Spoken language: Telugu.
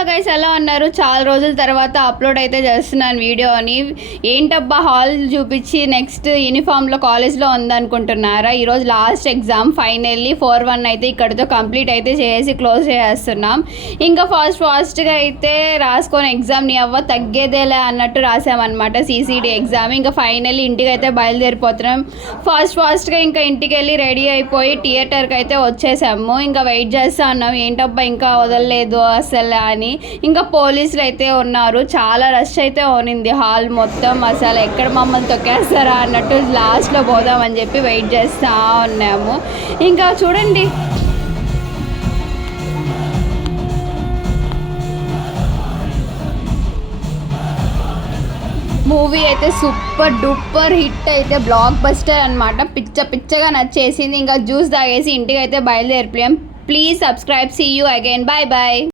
హలో గైస్, ఎలా ఉన్నారు? చాలా రోజుల తర్వాత అప్లోడ్ అయితే చేస్తున్నాను వీడియోని. ఏంటబ్బా హాల్ చూపించి నెక్స్ట్ యూనిఫామ్లో కాలేజ్లో ఉందనుకుంటున్నారా? ఈరోజు లాస్ట్ ఎగ్జామ్, ఫైనల్లీ 4-1 అయితే ఇక్కడితో కంప్లీట్ అయితే చేసి క్లోజ్ చేసేస్తున్నాం. ఇంకా ఫాస్ట్గా అయితే రాసుకొని ఎగ్జామ్ని తగ్గేదేలే అన్నట్టు రాసామన్నమాట సిసిడి ఎగ్జామ్. ఇంకా ఫైనల్లీ ఇంటికి అయితే బయలుదేరిపోతున్నాం. ఫాస్ట్గా ఇంకా ఇంటికి వెళ్ళి రెడీ అయిపోయి థియేటర్కి అయితే వచ్చేసాము. ఇంకా వెయిట్ చేస్తూ ఉన్నాం, ఏంటబ్బా ఇంకా వదలలేదు అసలు అని. ఇంకా పోలీసులు అయితే ఉన్నారు, చాలా రష్ అయితే ఉనింది హాల్ మొత్తం. అసలు ఎక్కడ మమ్మల్ని తొక్కేస్తారా అన్నట్టు లాస్ట్లో పోదామని చెప్పి వెయిట్ చేస్తూ ఉన్నాము. ఇంకా చూడండి, మూవీ అయితే సూపర్ డూపర్ హిట్, అయితే బ్లాక్ బస్టర్ అనమాట. పిచ్చగా నచ్చేసింది. ఇంకా జ్యూస్ తాగేసి ఇంటికి అయితే బయలుదేరిపోయాం. Please subscribe, see you again, bye.